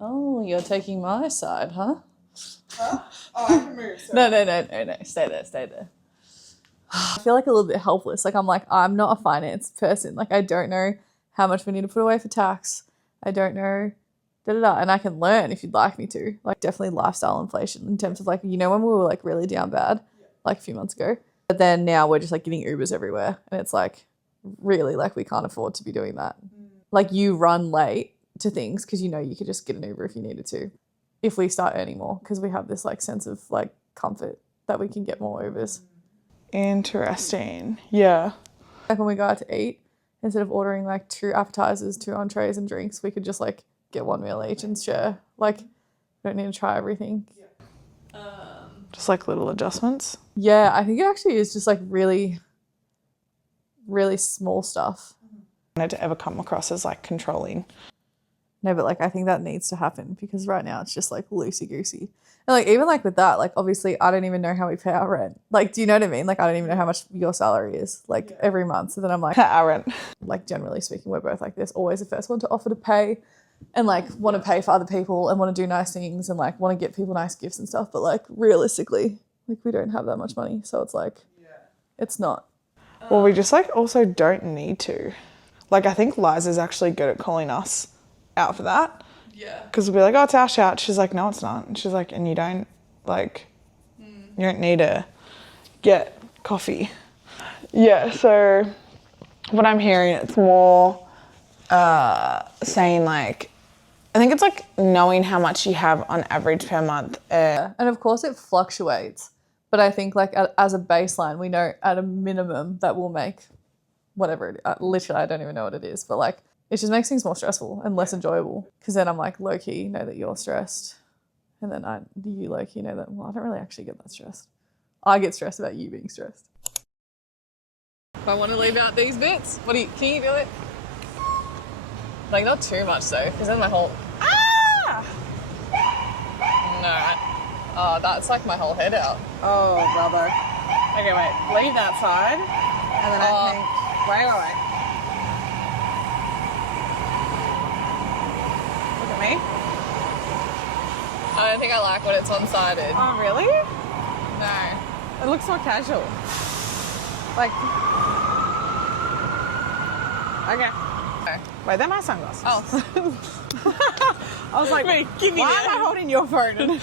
Oh, you're taking my side, huh? Huh? Oh, I can move. Sorry. No. Stay there. I feel like a little bit helpless. Like, I'm not a finance person. Like, I don't know how much we need to put away for tax. I don't know, and I can learn if you'd like me to. Like, definitely lifestyle inflation in terms of, like, when we were, like, really down bad, like, a few months ago. But then now we're just, like, getting Ubers everywhere. And it's, like, really, like, we can't afford to be doing that. Like, you run late to things because you could just get an Uber if you needed to. If we start earning more, because we have this, like, sense of, like, comfort that we can get more Ubers. Interesting. Yeah. Like, when we go out to eat, instead of ordering, like, 2 appetizers, 2 entrees and drinks, we could just, like, get 1 meal each and share. Like, we don't need to try everything. Just, like, little adjustments. Yeah, I think it actually is just, like, really, really small stuff. I wanted to ever come across as, like, controlling. No, but, like, I think that needs to happen because right now it's just, like, loosey-goosey. And, like, even, like, with that, like, obviously I don't even know how we pay our rent. Like, do you know what I mean? Like, I don't even know how much your salary is, like, every month. So then I'm like... Our rent. Like, generally speaking, we're both, like, this, always the first one to offer to pay and, like, want to pay for other people and want to do nice things and, like, want to get people nice gifts and stuff. But, like, realistically, like, we don't have that much money. So it's, like, it's not. Well, we just, like, also don't need to. Like, I think Liza's actually good at calling us out for that. Yeah. Because we'll be like, oh, it's our shout. She's like, no, it's not. And she's like, and you don't, like, you don't need to get coffee. Yeah, so what I'm hearing, it's more saying, like, I think it's, like, knowing how much you have on average per month. And, of course, it fluctuates. But I think, like, as a baseline, we know at a minimum that we'll make whatever it is. Literally, I don't even know what it is. But, like, it just makes things more stressful and less enjoyable because then I'm, like, low-key know that you're stressed. And then you low-key know that, well, I don't really actually get that stressed. I get stressed about you being stressed. If I want to leave out these bits, can you do it? Like, not too much, though, because then my whole... Ah! No. Oh, that's, like, my whole head out. Oh, brother. Okay, wait. Leave that side. And then I think... Wait. Look at me. I don't think I like when it's one-sided. Oh, really? No. It looks more casual. Like... Okay. Wait, they're my sunglasses. Oh. I was like, why am I holding your phone?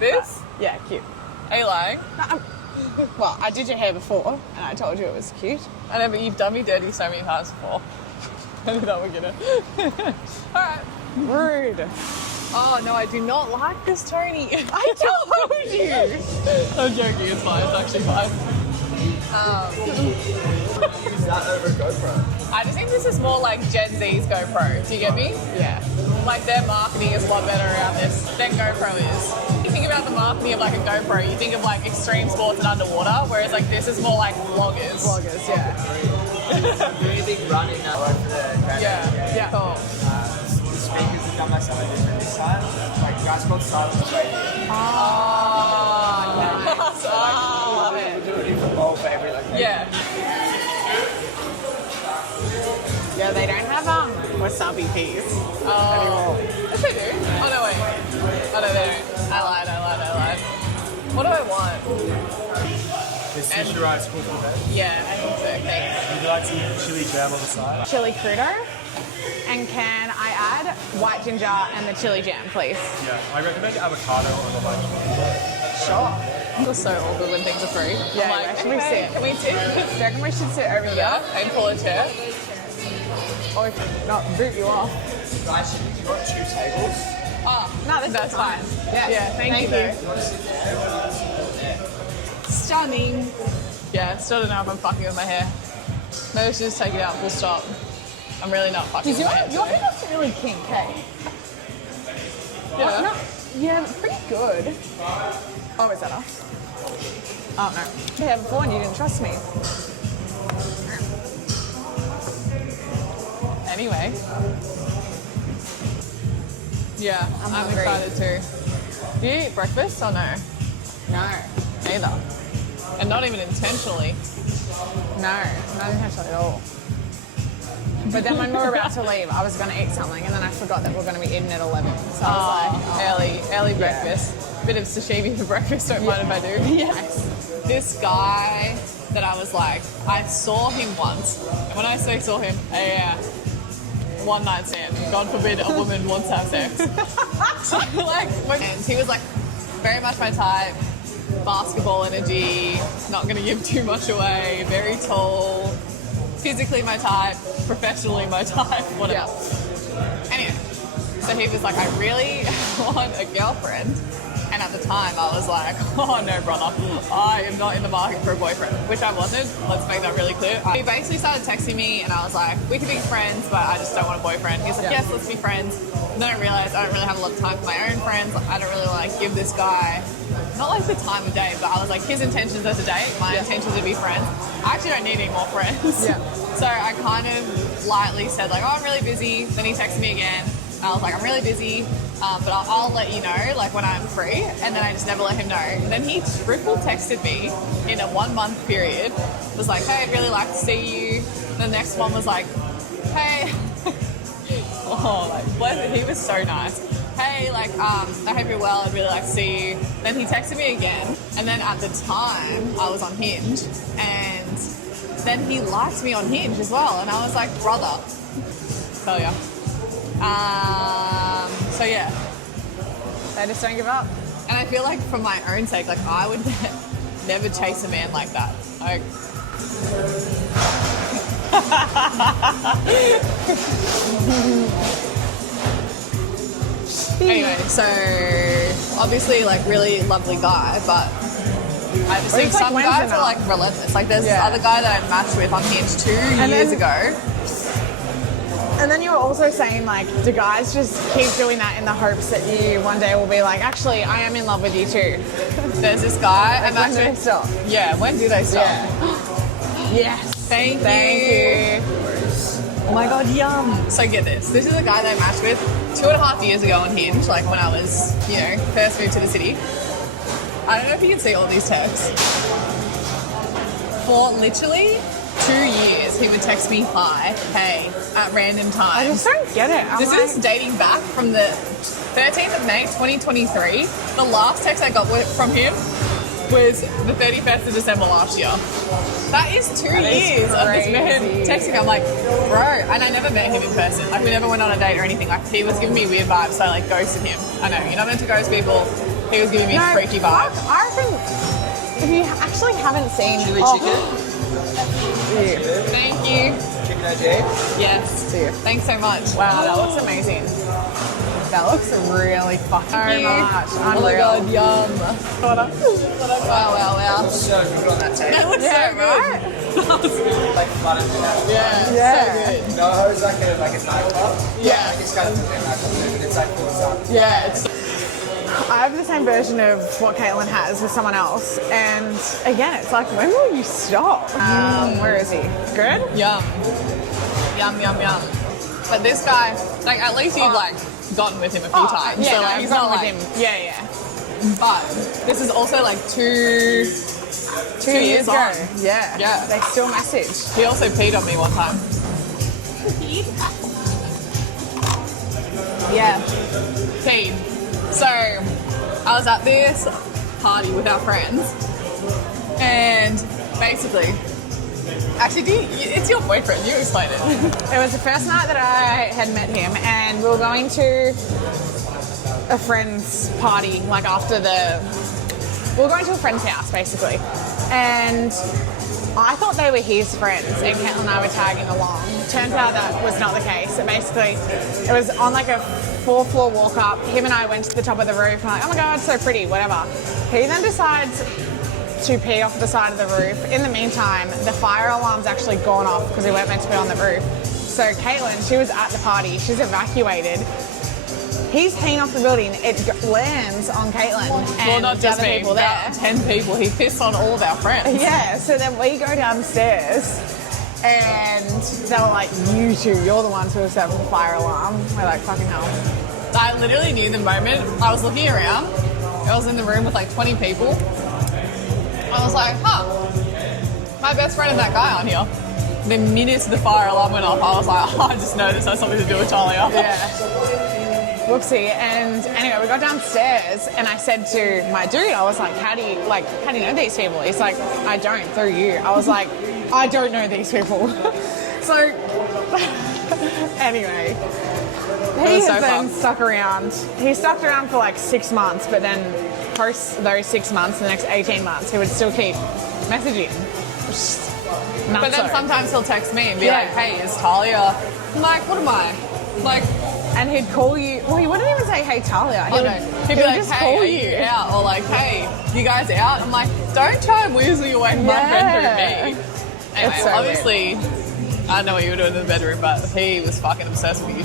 This? Yeah, cute. Are you lying? Well, I did your hair before, and I told you it was cute. I know, but you've done me dirty so many times before. I knew that we're gonna. Alright. Rude. Oh, no, I do not like this, Tony. I told you. I'm joking, it's fine, it's actually fine. Use that over GoPro. I just think this is more like Gen Z's GoPro. Do you get me? Yeah. Like, their marketing is a lot better around this than GoPro is. You think about the marketing of, like, a GoPro, you think of, like, extreme sports and underwater, whereas, like, this is more like vloggers. Vloggers, yeah. Really big run in that one for the Yeah, cool. The speakers have done like something different this time. Like, that's called silence radio. Oh, We'll do a different bowl for every location. yeah. Yeah, they don't have wasabi peas anymore. Yes, they do. Oh, no, wait. Oh, no, they don't. I lied. What do I want? Is sushi rice cool for the bed? Yeah, I think so. Thanks. Would you like some chili jam on the side? Chili crudo. And can I add white ginger and the chili jam, please? Yeah, I recommend avocado on the lunch. Sure. It feels so awkward when things are free. Yeah, I'm like, should we sit? Can we sit? Do you reckon we should sit over here? Yeah, and pull a chair. Or not boot you off? Guys, you've got 2 tables. Oh, No, that's fine. Yeah, thank you. Stunning. Yeah, still don't know if I'm fucking with my hair. Maybe I should just take it out full stop. I'm really not fucking with my hair. Your hair looks really kink, hey? Yeah. No, yeah, pretty good. Oh, is that us? Oh, no. Yeah, before and you didn't trust me. Anyway. Yeah, I'm hungry. excited too. Do you eat breakfast or no? No. Neither. And not even intentionally. No, not intentionally at all. But then when we were about to leave, I was going to eat something, and then I forgot that we are going to be eating at 11. So I was like, early breakfast. Bit of sashimi for breakfast, don't mind if I do. Yes. This guy that I was like, I saw him once. When I say saw him, one night stand. God forbid a woman wants to have sex. And he was like very much my type. Basketball energy, not going to give too much away, very tall, physically my type, professionally my type, whatever. Yeah. Anyway, so he was like, I really want a girlfriend. And at the time I was like, oh no brother, I am not in the market for a boyfriend, which I wasn't. Let's make that really clear. He basically started texting me and I was like, we can be friends, but I just don't want a boyfriend. He's like, yes, let's be friends. And then I realized I don't really have a lot of time for my own friends. I don't really like give this guy, not like the time of day, but I was like, his intentions are to date, my intentions are to be friends. I actually don't need any more friends. Yeah. So I kind of lightly said like, oh, I'm really busy. Then he texted me again. I was like, I'm really busy, but I'll let you know, like, when I'm free. And then I just never let him know. And then he triple texted me in a 1 month period. Was like, hey, I'd really like to see you. The next one was like, hey. He was so nice. Hey, like, I hope you're well. I'd really like to see you. Then he texted me again. And then at the time, I was on Hinge. And then he liked me on Hinge as well. And I was like, brother. Tahlia. So yeah, They just don't give up. and I feel like for my own sake, like I would never chase a man like that. Like, anyway, so obviously like really lovely guy, but I just think it's like, some when's guys enough? are like relentless. Like there's this other guy that I matched with on Hinge 2 years ago. And then you were also saying, like, do guys just keep doing that in the hopes that you one day will be like, actually, I am in love with you too? There's this guy I Like, when matched do they with. stop? Yeah, when do they stop? Yeah. Yes. Thank you. Oh my god, yum. So get this. This is a guy that I matched with 2.5 years ago on Hinge, like when I was, first moved to the city. I don't know if you can see all these texts. For literally 2 years, he would text me, hi, hey, at random I times. just don't get it. I'm This like, is dating back from the 13th of May, 2023. The last text I got from him was the 31st of December last year. That is 2 years of this man texting. I'm like, bro, and I never met him in person. Like, we never went on a date or anything. Like, he was giving me weird vibes, so I, like, ghosted him. I know, you're not meant to ghost people. He was giving me freaky vibes. I reckon if you actually haven't seen... Chili chicken? Thank you. Chicken OJ? Yes. Thanks so much. Wow, that looks amazing. That looks really fucking Thank you. much. Oh my god, yum. Wow. So good on that tape. That looks so good. Like fun and that. Yeah, so good. No, it's like a nightclub. Yeah. Like it's kind of a nightclub, but it's like full sun. Yeah, it's I have the same version of what Caitlin has with someone else, and again, it's like, when will you stop? Where is he? Good? yum. But this guy, like, at least you've like gotten with him a few times. Yeah, so no, like, he's it's not not with like him. Yeah. But this is also like two 2 years ago. on. Yeah. Yeah. They still message. He also peed on me one time. Yeah, peed. So I was at this party with our friends, and basically, actually, it's your boyfriend. You explain it. It was the first night that I had met him, and we were going to a friend's party, like after we were going to a friend's house, basically. And I thought they were his friends, and Caitlin and I were tagging along. Turns out that was not the case. So basically, it was on like a 4-floor walk up. Him and I went to the top of the roof, and like, oh my god, it's so pretty, whatever. He then decides to pee off the side of the roof. In the meantime, the fire alarm's actually gone off because we weren't meant to be on the roof. So Caitlin, she was at the party. She's evacuated. He's peeing off the building. It lands on Caitlin and Well, not the just other me. people there. About 10 people. He pissed on all of our friends. Yeah, so then we go downstairs and they were like, you two, you're the ones who have set off the fire alarm. We're like, fucking hell. I literally knew the moment. I was looking around. I was in the room with like 20 people. I was like, my best friend and that guy on here. The minute the fire alarm went off, I was like, oh, I just know this has something to do with Tahlia. Yeah. Whoopsie. And anyway, we got downstairs and I said to my dude, I was like, how do you know these people? He's like, I don't, through you. I was like, I don't know these people. So anyway, he has then stuck around. He stuck around for like 6 months, but then post those 6 months, the next 18 months, he would still keep messaging. But then sometimes he'll text me and be like, hey, is Tahlia? I'm like, what am I? Like, and he'd call you. Well, he wouldn't even say, hey, Tahlia. He'd be like, just hey, call are you out? Or like, hey, you guys out? I'm like, don't try and weasel your way from my friend through me. Anyway, so obviously, I don't know what you were doing in the bedroom, but he was fucking obsessed with you.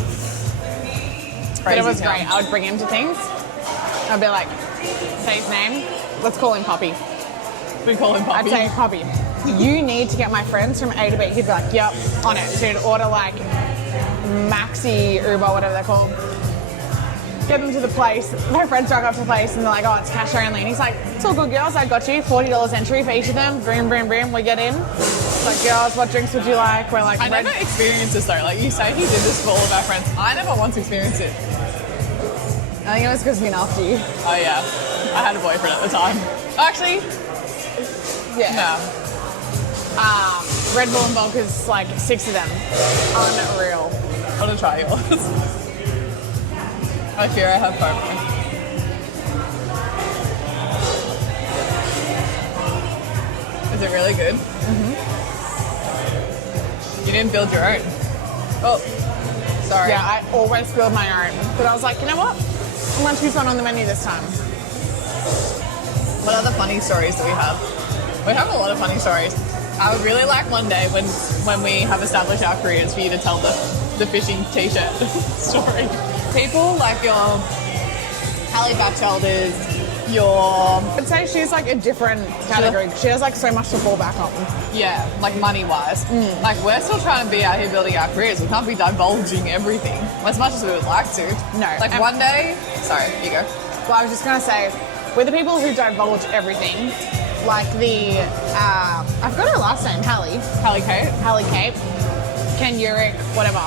It's crazy. But it was great. I would bring him to things. I'd be like, say his name. Let's call him Poppy. We call him Poppy. I'd say, Poppy, you need to get my friends from A to B. He'd be like, yep, on it. So he'd order like Maxi, Uber, whatever they're called. Get them to the place. My friends drive up to the place and they're like, oh, it's cash only. And he's like, it's all good, girls. I got you. $40 entry for each of them. Boom, boom, boom. We get in. It's like, girls, what drinks would you like? We're like, I never experienced this though. Like, you say he did this for all of our friends. I never once experienced it. I think it was because he's been after you. Oh, yeah. I had a boyfriend at the time. Actually, yeah. no. Red Bull and vodka's like 6 of them. Unreal. I want to try yours. I fear I have FOMO. Is it really good? Mm-hmm. You didn't build your own. Oh, sorry. Yeah, I always build my own. But I was like, you know what? I'm going to choose one on the menu this time. What other funny stories do we have? We have a lot of funny stories. I would really like one day when we have established our careers for you to tell the fishing t-shirt story. People like your Hallie Batchelder's, I'd say she's like a different category. She has like so much to fall back on. Yeah, like money-wise. Like, we're still trying to be out here building our careers. We can't be divulging everything as much as we would like to. No. Like, one day... Sorry, you go. Well, I was just going to say, we're the people who divulge everything. Like the, I've got her last name, Hallie. Hallie Kate. Hallie Kate. Ken Urich, whatever.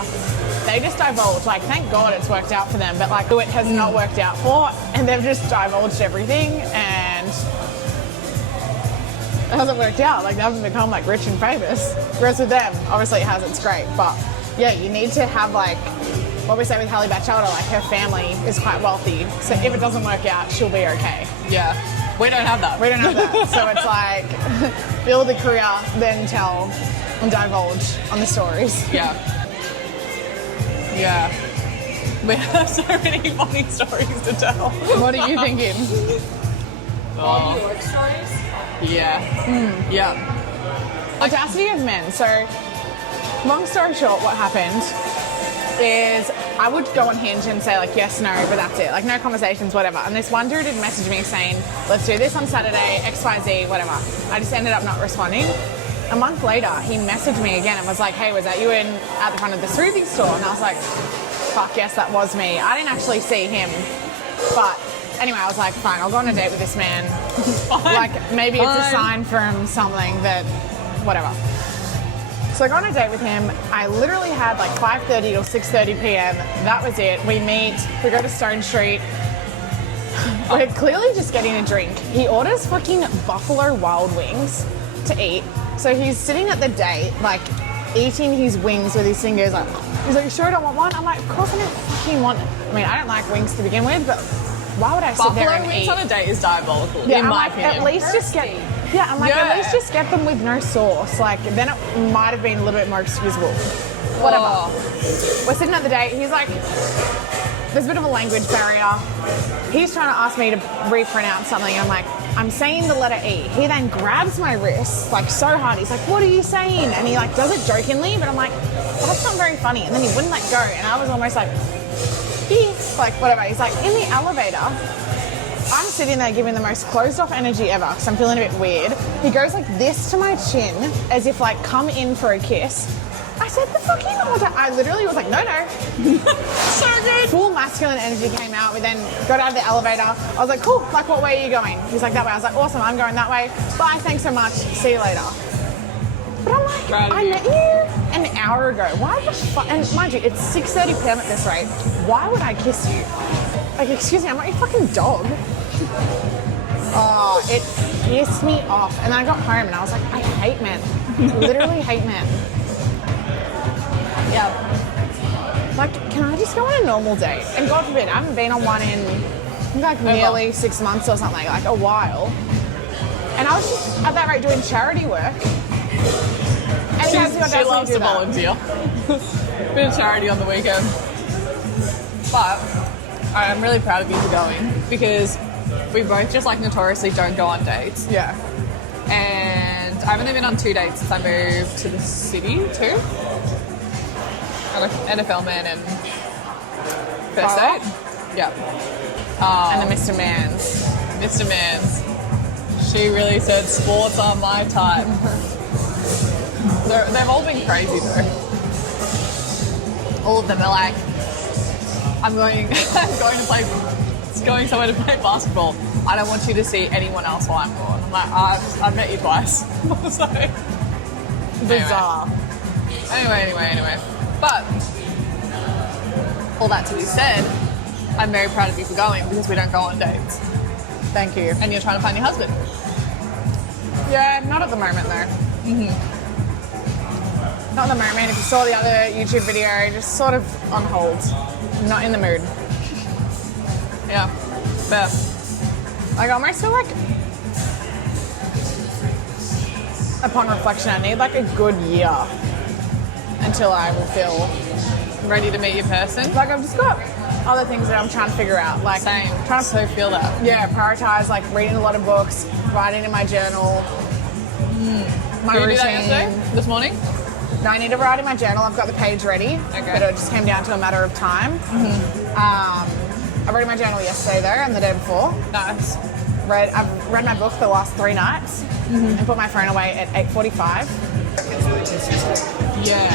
They just divulge. Like, thank God it's worked out for them, but like, who it has not worked out for, and they've just divulged everything, and it hasn't worked out. Like, they haven't become like rich and famous. Whereas with them, obviously it has, it's great. But yeah, you need to have like, what we say with Hallie Batchelder, like her family is quite wealthy. So if it doesn't work out, she'll be okay. Yeah. We don't have that. We don't have that. So it's like, build a career, then tell and divulge on the stories. Yeah. Yeah. We have so many funny stories to tell. What are you thinking? All New York stories? Yeah. Yeah. Audacity of men. So, long story short, what happened is I would go on Hinge and say like yes, no, but that's it. Like no conversations, whatever. And this one dude had messaged me saying, let's do this on Saturday, XYZ, whatever. I just ended up not responding. A month later, he messaged me again and was like, hey, was that you at the front of the smoothie store? And I was like, fuck yes, that was me. I didn't actually see him. But anyway, I was like, fine, I'll go on a date with this man. Like maybe it's a sign from something that, whatever. So I got on a date with him. I literally had like 5:30 till 6:30 p.m. That was it. We meet, we go to Stone Street. We're clearly just getting a drink. He orders fucking Buffalo Wild Wings to eat. So he's sitting at the date, like eating his wings with his fingers. Like, he's like, you sure I don't want one? I'm like, of course I don't fucking want it. I mean, I don't like wings to begin with, but why would I sit there and eat? Buffalo wings on a date is diabolical, yeah, in I'm my like, opinion. at least just get... Yeah, I'm like, at least just get them with no sauce. Like, then it might have been a little bit more excusable. Whatever. Oh. We're sitting at the date. He's like, there's a bit of a language barrier. He's trying to ask me to repronounce something. And I'm like, I'm saying the letter E. He then grabs my wrist, like, so hard. He's like, what are you saying? And he, like, does it jokingly. But I'm like, well, that's not very funny. And then he wouldn't let go. And I was almost like, like, whatever. He's like, in the elevator... I'm sitting there giving the most closed off energy ever because I'm feeling a bit weird. He goes like this to my chin as if like come in for a kiss. I said the fucking order. I literally was like, no. So good. Full masculine energy came out. We then got out of the elevator. I was like, cool, like what way are you going? He's like, that way. I was like, awesome, I'm going that way. Bye, thanks so much. See you later. But I'm like, Proud of I you. met you an hour ago. Why the fuck? And mind you, it's 6:30 p.m. at this rate. Why would I kiss you? Like, excuse me, I'm not your fucking dog. Oh, it pissed me off. And then I got home and I was like, I hate men. Literally hate men. Yeah. Like, can I just go on a normal date? And God forbid, I haven't been on one in like nearly 6 months or something, like a while. And I was just at that rate doing charity work. And he has the She audacity loves to to do that. volunteer. Bit of charity on the weekend. But I'm really proud of you for going because we both just like notoriously don't go on dates. Yeah. And I've only been on 2 dates since I moved to the city too. NFL man and first Tyler? date. Yeah. And the Mr. Mans. Mr. Mans. She really said sports are my type. They've all been crazy though. All of them are like, I'm going somewhere to play basketball. I don't want you to see anyone else while I'm gone. I'm like, I've met you twice. So, Bizarre. Anyway. But all that to be said, I'm very proud of you for going because we don't go on dates. Thank you. And you're trying to find your husband. Yeah, not at the moment though. Not at the moment. If you saw the other YouTube video, just sort of on hold. Not in the mood. Yeah. Fair. Like, I almost feel like, upon reflection, I need like a good year until I will feel Ready to meet your person? like I've just got other things that I'm trying to figure out. Like, Same. trying to So feel that. prioritize like reading a lot of books, writing in my journal, my Did you routine. do that yesterday? This morning? No, I need to write in my journal. I've got the page ready, but it just came down to a matter of time. I read in my journal yesterday though, and the day before. Nice. I've read my book the last 3 nights and put my phone away at 8:45. Yeah.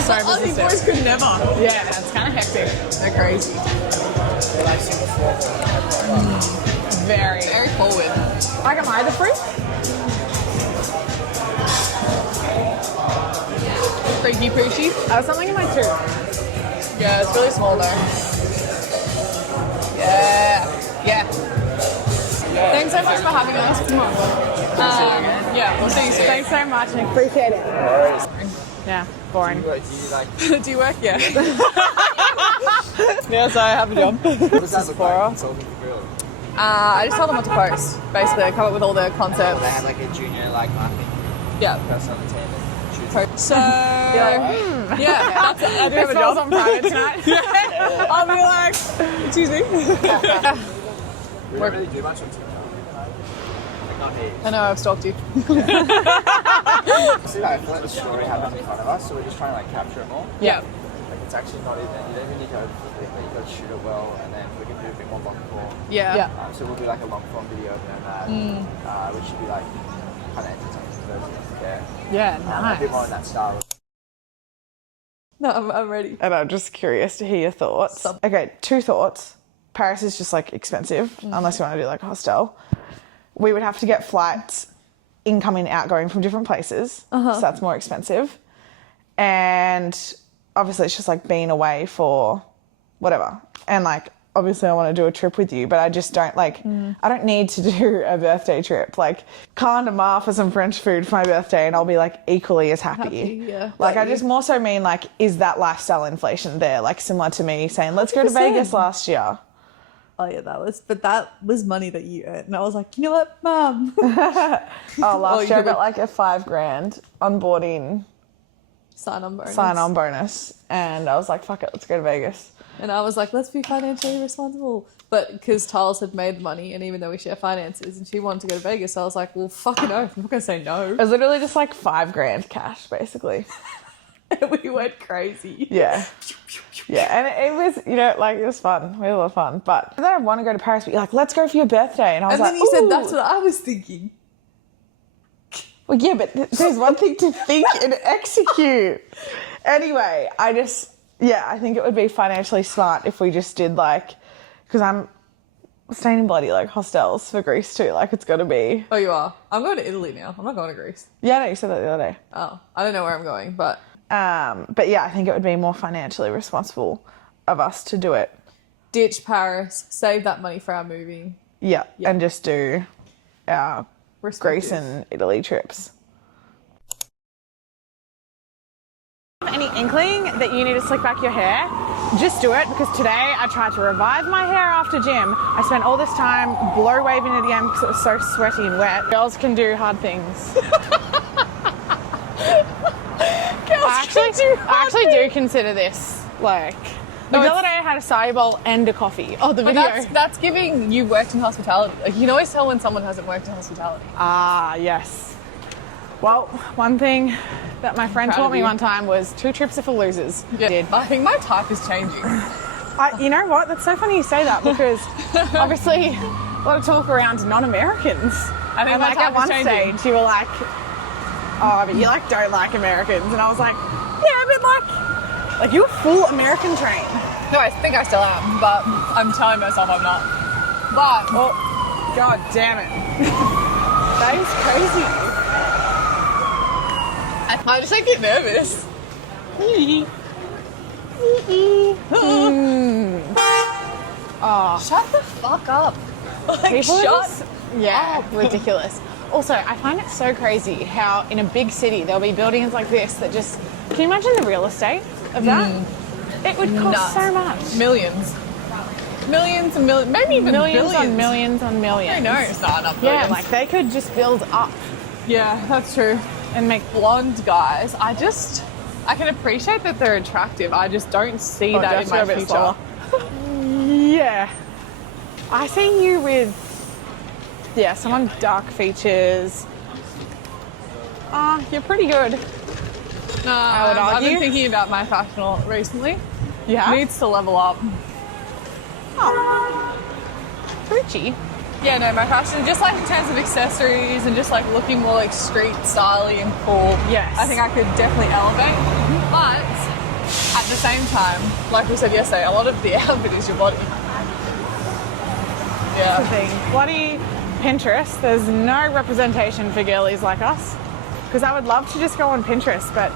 So Aussie boys could never. yeah, it's kind of hectic. They're crazy. Very. Very forward. Like, am I the freak? Freaky preachy. I have something in my tooth. Yeah, it's really small though. Yeah. Thanks so much for having us. Yeah, we'll see you soon. Thanks so much, Nick. Appreciate it. Yeah, boring. Do you like? Do you work? Yeah. Yes, I have a job. What does that look like? Consulting for girls. I just tell them what to post. Basically, I come up with all the concepts. They have like a junior like marketing Yeah. person on the team. And choose. So, yeah, that's, I do have a job. on private tonight. I'll be like, excuse me. We don't really do much on TikTok. Like not here. I know, I've stalked you. See, like, I feel like the story happens in front of us, so we're just trying to like capture them all. Yeah. Like it's actually not even. You don't even need to overflip it, but you got to shoot it well, and then we can do a bit more long form. Yeah. So we'll do like a long form video of that, which should be like kind of entertaining for those who don't care. Yeah, A bit more in that style. No, I'm ready. And I'm just curious to hear your thoughts. Okay, 2 thoughts. Paris is just like expensive, unless you want to do like a hostel. We would have to get flights incoming, outgoing from different places, so that's more expensive. And obviously it's just like being away for whatever. And like, obviously I want to do a trip with you, but I just don't like, I don't need to do a birthday trip. Like, Cannes de Mar for some French food for my birthday and I'll be like equally as happy. Yeah. Like, I just more so mean like, is that lifestyle inflation there? Like, similar to me saying, let's go to Vegas last year. Oh yeah, that was money that you earned. And I was like, you know what, Mum? Last year I you got like a $5,000 onboarding sign-on bonus. And I was like, fuck it, let's go to Vegas. And I was like, let's be financially responsible. But because Tiles had made the money, and even though we share finances, and she wanted to go to Vegas, so I was like, well, fucking oath, I'm not going to say no. It was literally just like $5,000 cash, basically. We went crazy. Yeah. Yeah, and it was, you know, like, it was fun. We had a lot of fun. But then I want to go to Paris, but you're like, let's go for your birthday. And I was And like, then you said, "Ooh." that's what I was thinking. Well, yeah, but there's one thing to think and execute. Anyway, I think it would be financially smart if we just did like, because I'm staying in bloody like hostels for Greece too. Like it's got to be. Oh, you are? I'm going to Italy now. I'm not going to Greece. Yeah, no, you said that the other day. Oh, I don't know where I'm going, but yeah, I think it would be more financially responsible of us to do it. ditch Paris, save that money for our movie. Yeah, and just do our Respective. Greece and Italy trips. Any inkling that you need to slick back your hair, just do it, because today I tried to revive my hair after gym. I spent all this time blow waving it again because it was so sweaty and wet. Girls can do hard things. I actually do consider this like the other day I had a acai bowl and a coffee. Oh, the video. That's giving you worked in hospitality. Like you can always tell when someone hasn't worked in hospitality. Ah, yes. Well, one thing that my friend taught me one time was 2 trips are for losers. Yeah. I think my type is changing. You know what? That's so funny you say that because obviously a lot of talk around non-Americans. I think and like at one stage you were like, oh, but you like don't like Americans, and I was like, yeah, but like you're full American train. No, I think I still am, but I'm telling myself I'm not. But oh, god damn it, that is crazy. I just like get nervous. Oh, Shut the fuck up. Like, people are shut just, yeah, ridiculous. Also, I find it so crazy how in a big city there'll be buildings like this that just, can you imagine the real estate of that? It would cost so much. Millions. Millions and millions, maybe even Millions billions. on millions on millions. Who knows? Not enough Yeah, billions. like they could just build up Yeah, that's true. and make Blonde guys, I can appreciate that they're attractive. I just don't see that in just my go a bit future. slower. Yeah. I see you with, someone dark features. You're pretty good. I would I've argue. been thinking about my fashion recently. Yeah. Needs to level up. Oh. Richie. Yeah, no, my fashion, just like in terms of accessories and just like looking more like street styly and cool. Yes. I think I could definitely elevate. But at the same time, like we said yesterday, a lot of the outfit is your body. That's the Yeah. thing. Bloody Pinterest, there's no representation for girlies like us. Because I would love to just go on Pinterest, but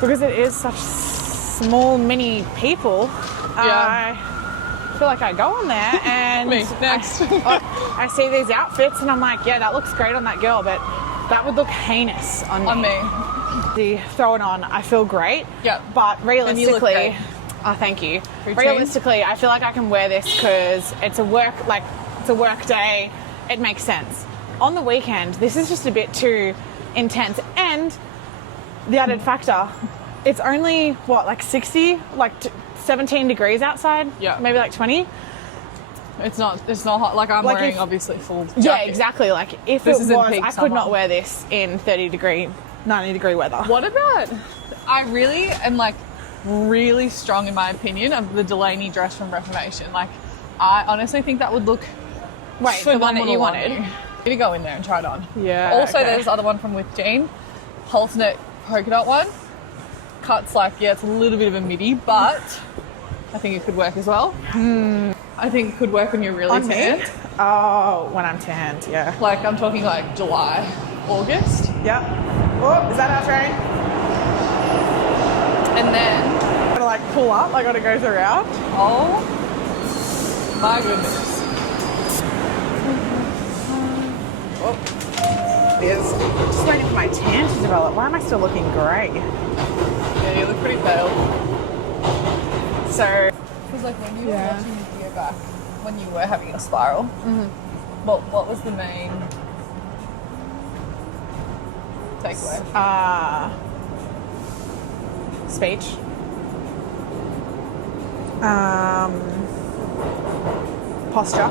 because it is such small, mini people, I feel like I go on there and Me, next. I see these outfits and I'm like, yeah, that looks great on that girl, but that would look heinous on me. On me. The throw it on, I feel great. Yep. But And you look realistically, great. oh, thank you. Routine? Realistically, I feel like I can wear this because it's a work day. It makes sense. On the weekend, this is just a bit too intense. And the added factor, it's only like 60, 17 degrees outside. Yeah. Maybe like 20. It's not hot. Like I'm Like wearing if- obviously full jacket. Yeah, exactly. Like if This it is in was, peak I summer. could not wear this in 90 degree weather. What about, I really am like really strong in my opinion of the Delaney dress from Reformation. Like I honestly think that would look Wait, the one that you phenomenal on wanted? you. Need to go in there and try it on. Yeah, Also, okay. there's the other one from With Jean, pulse neck polka dot one. Cuts like, yeah, it's a little bit of a midi, but I think it could work as well. I think it could work when you're really On me? tanned. Oh, when I'm tanned, yeah. Like I'm talking like July, August, Yep. Oh, is that our train? and then Gotta like pull up, I gotta go throughout. oh my goodness. Is just waiting for my tan to develop. Why am I still looking grey? Yeah, you look pretty pale. So, Because like when you were Yeah. watching the video back, when you were having a spiral, what was the main takeaway? speech. Posture.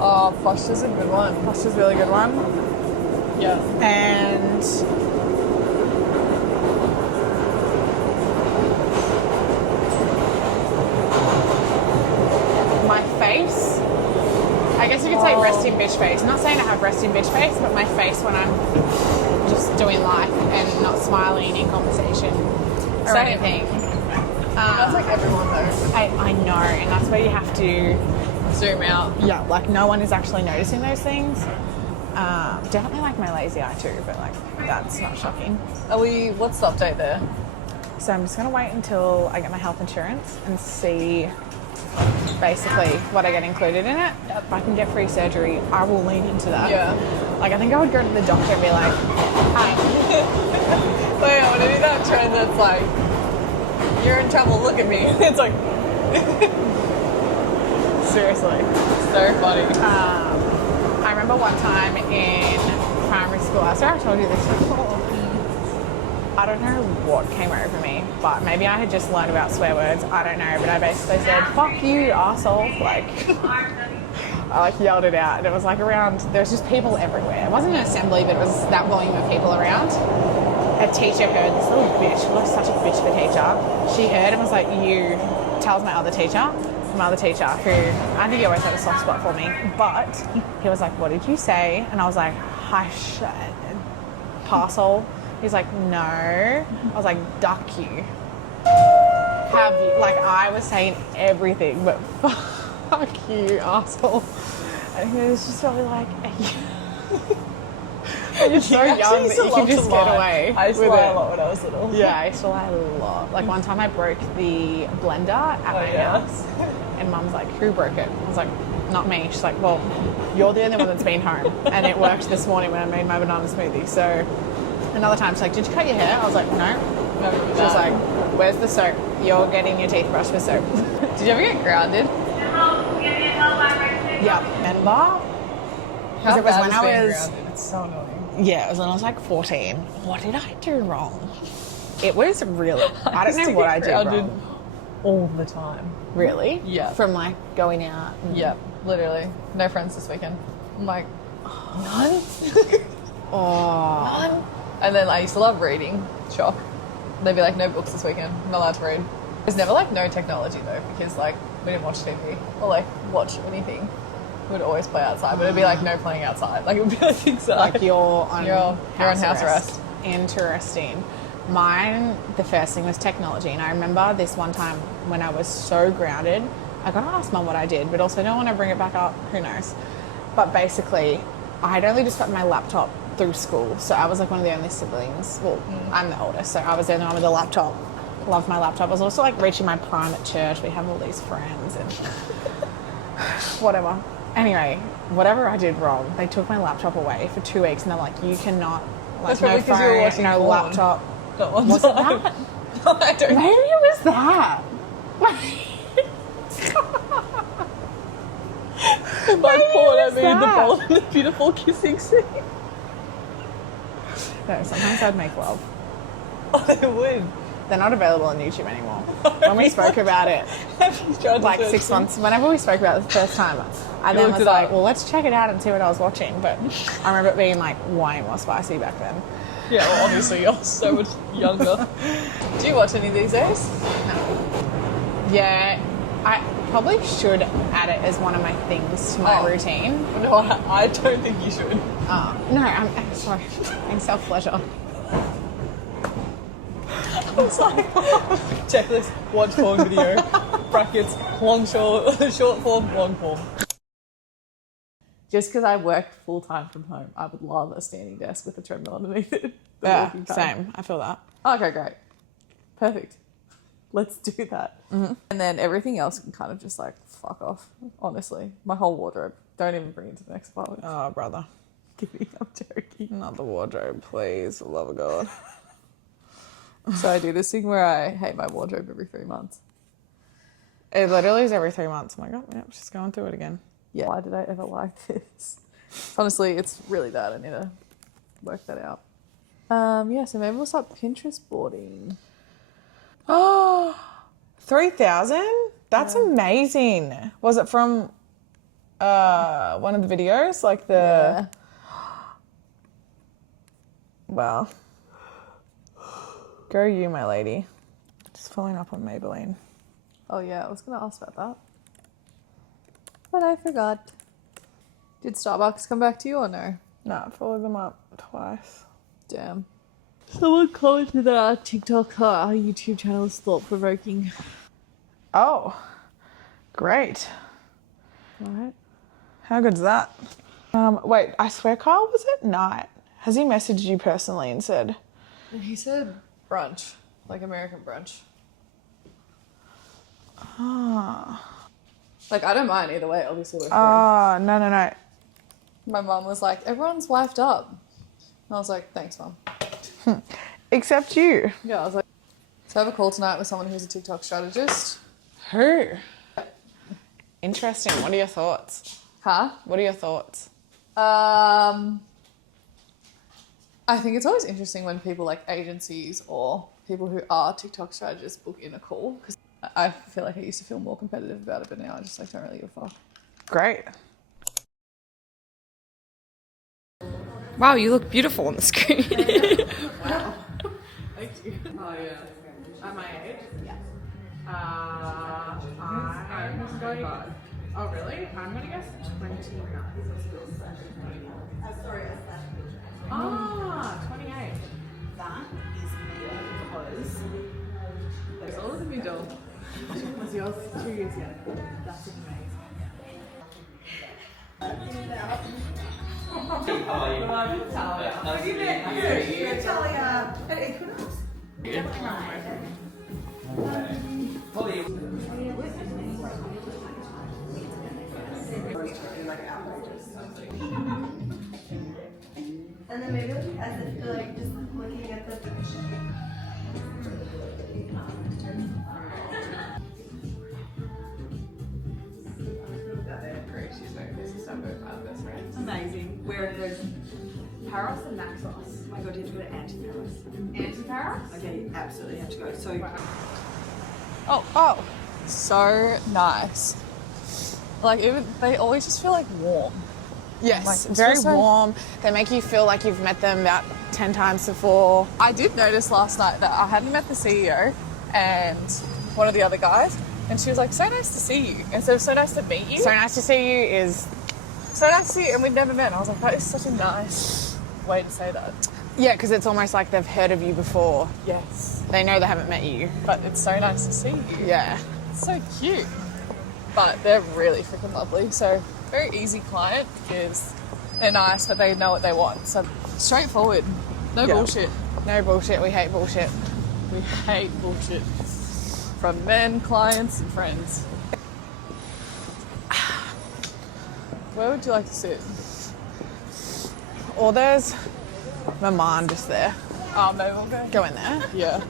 Oh, posture's a good one. Posture's a really good one. Yeah. And my face. I guess you could say resting bitch face. I'm not saying I have resting bitch face, but my face when I'm just doing life and not smiling in conversation or Same. anything. That's like everyone though. I know, and that's where you have to zoom out. Yeah, like no one is actually noticing those things. Definitely like my lazy eye too, but like that's not shocking. What's the update there? So I'm just gonna wait until I get my health insurance and see basically what I get included in it. If I can get free surgery, I will lean into that. Yeah. Like I think I would go to the doctor and be like, hi. So yeah, when I do that trend that's like, you're in trouble, look at me. It's like, Seriously. so funny. I remember one time in primary school, I swear I told you this before. I don't know what came over me, but maybe I had just learned about swear words. I don't know, but I basically said, fuck you, arsehole. Like, I like yelled it out, and it was like around, there was just people everywhere. It wasn't an assembly, but it was that volume of people around. A teacher heard, this little bitch, she was such a bitch of a teacher. She heard and was like, you, tells my other teacher, who I think he always had a soft spot for me, but he was like, what did you say? And I was like, hush, parcel. He's like, no. I was like, duck you. Have you? Like, I was saying everything, but fuck you, asshole. And he was just probably like, you're so young that you can just get away. I used to with lie it. a lot when I was little. Yeah, I used to lie a lot. Like, one time I broke the blender at my house, and Mum's like, who broke it? I was like, not me. She's like, well, you're the only one that's been home. And it worked this morning when I made my banana smoothie. So another time she's like, did you cut your hair? I was like, no. She was like, where's the soap? You're getting your teeth brushed with soap. Did you ever get grounded? Yeah. Remember? Because it was when I was... Grounded? It's so annoying. Yeah, it was when I was like 14. What did I do wrong? It was really... I don't know what I did wrong. All the time. Really? Yeah. From like going out. Yep, literally. No friends this weekend. I'm like, none? Oh. None? And then I used to love reading. Shock. They'd be like, no books this weekend. I'm not allowed to read. There's never like no technology though, because like we didn't watch TV or like watch anything. We'd always play outside, but it'd be like no playing outside. Like it would be like inside. Like you're on house arrest. Interesting. Mine, the first thing was technology. And I remember this one time when I was so grounded, I got to ask Mum what I did, but also don't want to bring it back up. Who knows? But basically, I had only just gotten my laptop through school. So I was like one of the only siblings. Well, I'm the oldest, so I was the only one with a laptop. Loved my laptop. I was also like reaching my prime at church. We have all these friends and whatever. Anyway, whatever I did wrong, they took my laptop away for 2 weeks and they're like, you cannot, like, That's no probably because you were phone, watching no porn. laptop. Not one Was it time. that? No, I don't Maybe it was that. By porn, I was mean the that? bold and the beautiful kissing scene. No, sometimes I'd make love. I would. They're not available on YouTube anymore. When we spoke about it, like 6 months, whenever we spoke about it the first time, I then was like, well, let's check it out and see what I was watching. But I remember it being like way more spicy back then. Yeah, well, obviously you're so much younger. Do you watch any these days? Yeah, I probably should add it as one of my things to my routine. No, I don't think you should. No, I'm sorry. In self-pleasure. It's like checklist, watch porn video, brackets, short form, long form. Just because I work full time from home, I would love a standing desk with a treadmill underneath it. Yeah, same. I feel that. Okay, great. Perfect. Let's do that. Mm-hmm. And then everything else can kind of just like fuck off, honestly. My whole wardrobe. Don't even bring it to the next apartment. Oh, brother. Kidding, I'm joking. Not the wardrobe, please. For the love of God. So I do this thing where I hate my wardrobe every 3 months. It literally is every 3 months. I'm like, oh, yep, she's going through it again. Yeah. Why did I ever like this? Honestly, it's really bad. I need to work that out. Yeah, so maybe we'll start Pinterest boarding. Oh, 3,000? That's amazing. Was it from one of the videos? Like the... Yeah. Wow. Go you, my lady. Just following up on Maybelline. Oh yeah, I was going to ask about that. But I forgot. Did Starbucks come back to you or no? No, I followed them up twice. Damn. Someone commented that our TikTok, our YouTube channel is thought-provoking. Oh, great. Right. How good's that? Wait, I swear Kyle was at night. Has he messaged you personally and said? He said brunch, like American brunch. Like, I don't mind either way, obviously we're free. No. My mum was like, everyone's wifed up. And I was like, thanks, Mum. Except you. Yeah, I was like, so I have a call tonight with someone who's a TikTok strategist. Who? Interesting. What are your thoughts? Huh? What are your thoughts? I think it's always interesting when people like agencies or people who are TikTok strategists book in a call, because I feel like I used to feel more competitive about it, but now I just like don't really give a fuck. Great. Wow, you look beautiful on the screen. Wow. Thank you. Oh yeah. At my age? Yeah. I'm going. Oh really? I'm gonna guess 29. Ah, 28. That is me because That's older than me, doll. Was yours 2 years younger? that's amazing. Tahlia at Equinox. And then maybe as if like just looking at the amazing. Where it goes Paris and Naxos. Oh my god, you have to go to Anti-Paris. Anti-Paris? Okay, you absolutely have to go. So Oh. So nice. Like, even they always just feel like warm. Yes, Like, it's very just so- warm. They make you feel like you've met them about 10 times before. I did notice last night that I hadn't met the CEO and one of the other guys, and she was like, so nice to see you. Instead of so nice to meet you. So nice to see you is, So nice to see you, and we'd never met. And I was like, that is such a nice way to say that. yeah, because it's almost like they've heard of you before. Yes. They know they haven't met you. But it's so nice to see you. Yeah. It's so cute. But they're really freaking lovely. So very easy client because they're nice, but they know what they want. So straightforward. No Yeah. bullshit. No bullshit. We hate bullshit. We hate bullshit. From men, clients, and friends. Where would you like to sit? Or there's my mom just there. Oh, maybe we'll go. Go in there. Yeah.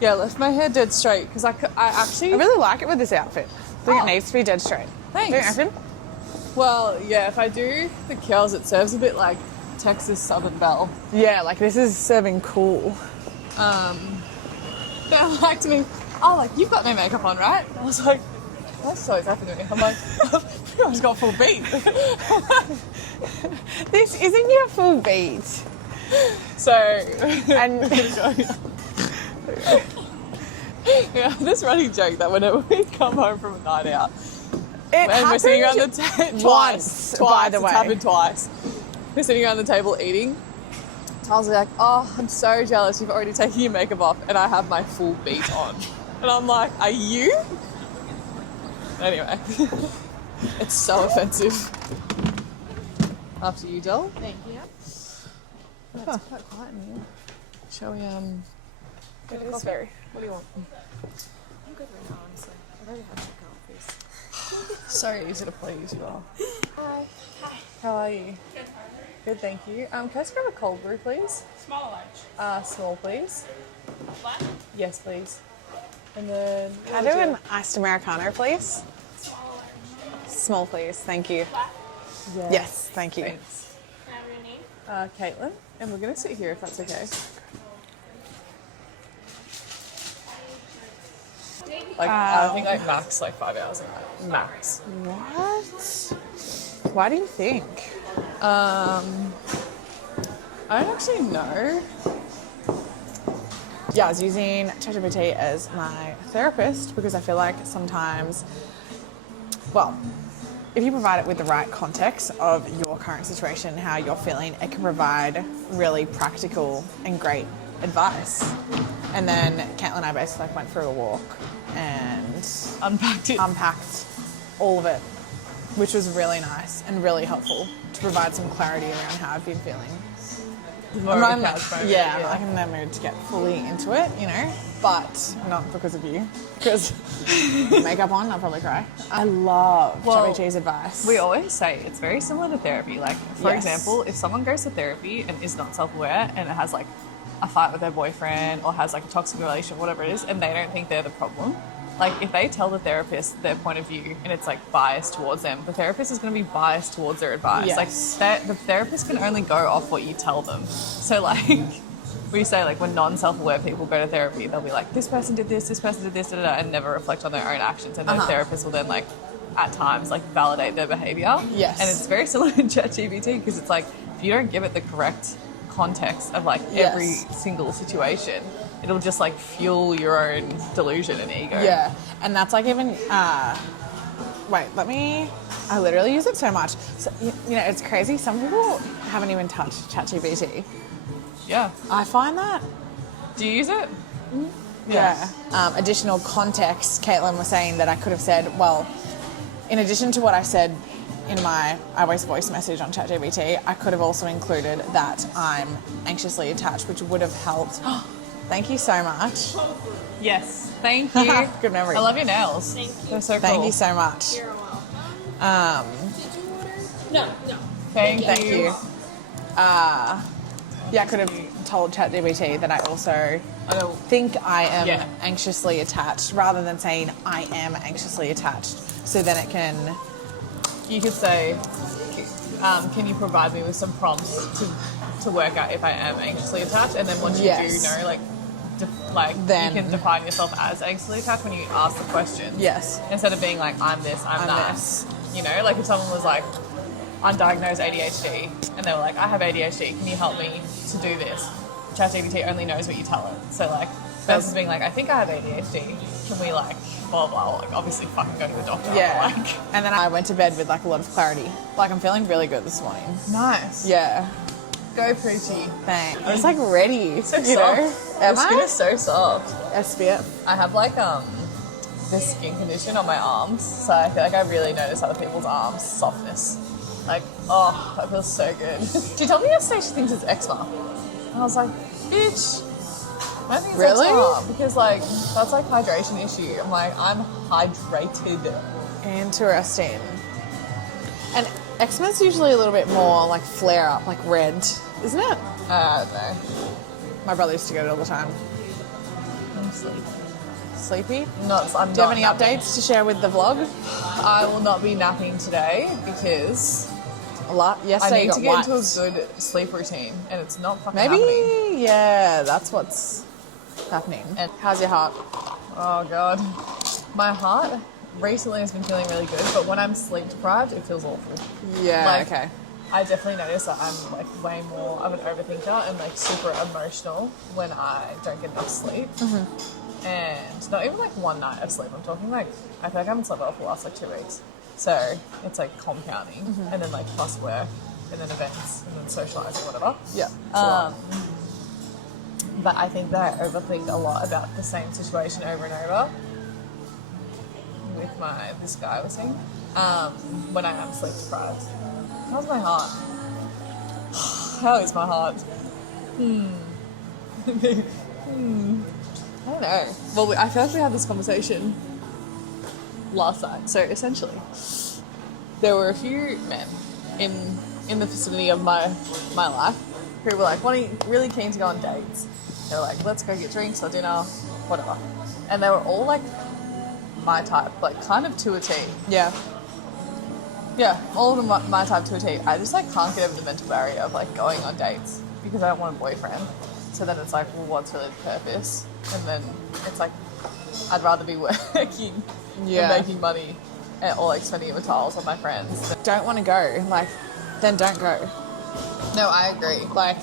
Yeah, I left my hair dead straight because I actually... I really like it with this outfit. I think Oh. it needs to be dead straight. Thanks. Don't you reckon? Well, yeah, if I do the curls, it serves a bit like Texas Southern Belle. Yeah, like this is serving cool. They're like to me, oh, like, you've got no makeup on, right? I was like, that's always happened to me. I'm like, I just got full beat. This isn't your full beat. So, And yeah, this running joke that whenever we come home from a night out, it and we're sitting around happened the table once, by the it's way. happened twice. We're sitting around the table eating. Tyler's like, oh, I'm so jealous you've already taken your makeup off and I have my full beat on. And I'm like, are you? Anyway, it's so offensive. After you, Del. Thank you. It's quite quiet in here. Shall we, It is very. what do you want? I'm good right now, honestly. I've already had chicken please. So easy to please, you are. Hi. How are you? Good, thank you. Can I just grab a cold brew, please? Small or large? Small, please. Black? Yes, please. And then... Can I do an iced Americano, please? Small or large? Small, please. Thank you. Black? Yes, thank you. Thanks. Can I have your name? Caitlin, and we're going to sit here if that's okay. Like, I think like max like 5 hours in that. Max. What? Why do you think? I don't actually know. Yeah, I was using ChatGPT as my therapist because I feel like sometimes, well, if you provide it with the right context of your current situation, how you're feeling, it can provide really practical and great advice. And then Caitlin and I basically like went for a walk and Unpacked it. unpacked all of it, which was really nice and really helpful to provide some clarity around how I've been feeling. More I'm of a not, couch moment, yeah, I'm like in the mood to get fully into it, you know, but not because of you, because makeup on, I'll probably cry. I love Well, ChatGPT's advice. We always say it's very similar to therapy. Like, for Yes. example, if someone goes to therapy and is not self-aware and it has like a fight with their boyfriend or has like a toxic relationship, whatever it is, and they don't think they're the problem, like if they tell the therapist their point of view and it's like biased towards them, the therapist is going to be biased towards their advice. Yes. Like the therapist can only go off what you tell them. So like we say, like when non-self-aware people go to therapy, they'll be like, this person did this, da, da, da, and never reflect on their own actions, and the therapist will then like at times like validate their behavior. Yes. And it's very similar to ChatGPT, because it's like if you don't give it the correct context of like every Yes. single situation, it'll just like fuel your own delusion and ego. Yeah, and that's like even, wait, I literally use it so much. So, you know, it's crazy. Some people haven't even touched ChatGPT. Yeah. I find that. Do you use it? Yeah. Additional context, Caitlin was saying that I could have said, well, in addition to what I said in my iOS voice message on ChatGPT, I could have also included that I'm anxiously attached, which would have helped. Thank you so much. Yes. Thank you. Good memory. I love your nails. Thank you. They're so cool. Thank you so much. You're welcome. No. Thank Thank you. you. Yeah, I could have told ChatGPT that I also think I am Yeah. anxiously attached, rather than saying I am anxiously attached. So then it can. You could say, can you provide me with some prompts to work out if I am anxiously attached? And then once you Yes. do know, Then- you can define yourself as anxiously attached when you ask the question. Yes. Instead of being like, I'm this, I'm that. this. You know, like if someone was like, undiagnosed ADHD, and they were like, I have ADHD, can you help me to do this? ChatGPT only knows what you tell it. So like, versus being like, I think I have ADHD, can we like, blah, blah, like obviously fucking go to the doctor. Yeah. Like, And then I went to bed with like a lot of clarity. Like I'm feeling really good this morning. nice. Yeah. Go Poochie. Thanks. I was like ready. So you know? soft. Am The skin I? is so soft. SPF. I have like this skin condition on my arms, so I feel like I really notice other people's arms softness. Like, oh, that feels so good. She told me yesterday she thinks it's eczema, and I was like, bitch, I don't think it's Really? eczema, because like that's like hydration issue. I'm like, I'm hydrated. Interesting. And eczema's usually a little bit more like flare up, like red, isn't it? I don't know. My brother used to get it all the time. I'm sleepy. Sleepy? I'm Do you have not any napping. updates to share with the vlog? I will not be napping today because A lot. I Yesterday need you to got get into a wiped. good sleep routine, and it's not fucking Maybe, happening. yeah, that's what's happening. And- How's your heart? Oh god, my heart recently has been feeling really good, but when I'm sleep deprived, it feels awful. Yeah, Like, okay. I definitely notice that I'm like way more of an overthinker and like super emotional when I don't get enough sleep. And not even like one night of sleep. I'm talking like I feel like I haven't slept well for the last like 2 weeks. So it's like compounding, and then like plus work, and then events, and then socializing, whatever. Yeah. But I think that I overthink a lot about the same situation over and over with this guy I was seeing when I am sleep deprived. How's my heart? How is my heart? I don't know. Well, I feel like we had this conversation last night. So essentially, there were a few men in the vicinity of my life who were like really keen to go on dates. They were like, let's go get drinks or dinner, whatever. And they were all like my type, like kind of to a T. Yeah. Yeah, all of them are my type to a T. I just like can't get over the mental barrier of like going on dates because I don't want a boyfriend. So then it's like, well, what's really the purpose? And then it's like, I'd rather be working Yeah. and making money or like spending it with tiles on my friends. Don't want to go. Like, then don't go. No, I agree. Like,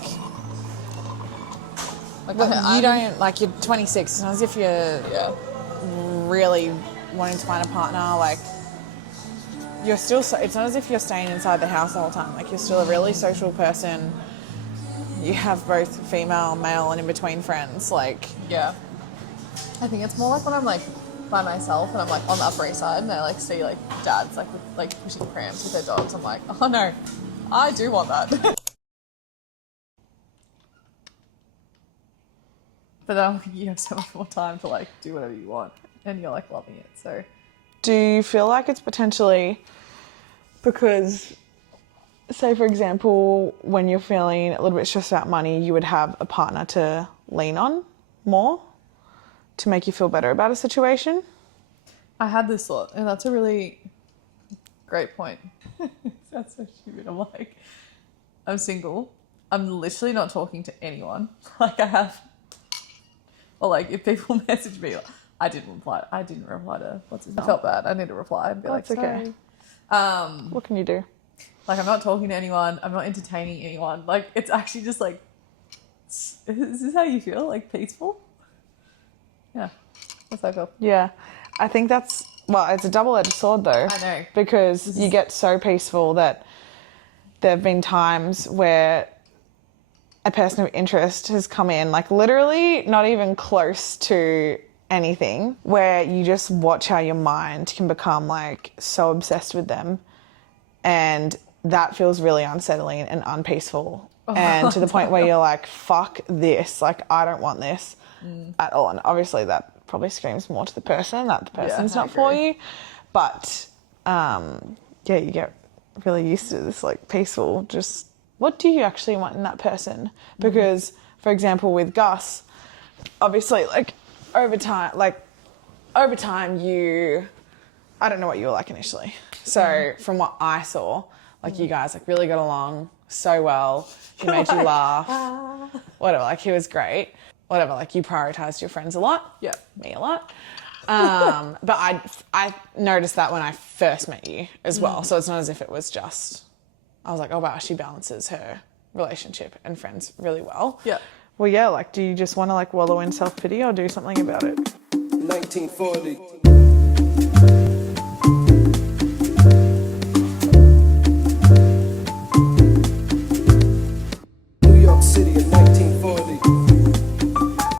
Like you don't, like, you're 26. It's not as if you're Yeah. really wanting to find a partner. Like, you're still, it's not as if you're staying inside the house the whole time. Like, you're still a really social person. You have both female, male, and in between friends. Like, Yeah. I think it's more like when I'm like by myself and I'm like on the Upper East Side and I like see like dads like with, like pushing prams with their dogs. I'm like, oh no, I do want that. But then you have so much more time to like do whatever you want and you're like loving it. So Do you feel like it's potentially because, say for example, when you're feeling a little bit stressed about money, you would have a partner to lean on more to make you feel better about a situation? I had this thought and that's a really great point. That's so stupid. I'm like, I'm single. I'm literally not talking to anyone. Like I have, or like if people message me, I didn't reply to what's his name. I felt bad. I need to reply and be like, That's okay. sorry. What can you do? Like I'm not talking to anyone. I'm not entertaining anyone. Like it's actually just like, is this how you feel? Like peaceful? Yeah. That's how I feel. Yeah, I think that's, well, it's a double-edged sword though. I know. Because you get so peaceful that there have been times where a person of interest has come in, like literally not even close to anything, where you just watch how your mind can become like so obsessed with them, and that feels really unsettling and unpeaceful. And to the point where you're like, fuck this, like I don't want this at all. And obviously that probably screams more to the person that the person's not for you. But yeah, you get really used to this like peaceful, just what do you actually want in that person? Because for example with Gus, obviously like over time you, I don't know what you were like initially. So from what I saw, like you guys like really got along so well. He made you laugh. Whatever, like he was great. Whatever, like you prioritized your friends a lot. Yeah. Me a lot. But I noticed that when I first met you as well. So it's not as if it was just, I was like, oh wow, she balances her relationship and friends really well. Yeah. Well, yeah, like do you just want to like wallow in self-pity or do something about it? 1940. New York City in 1940.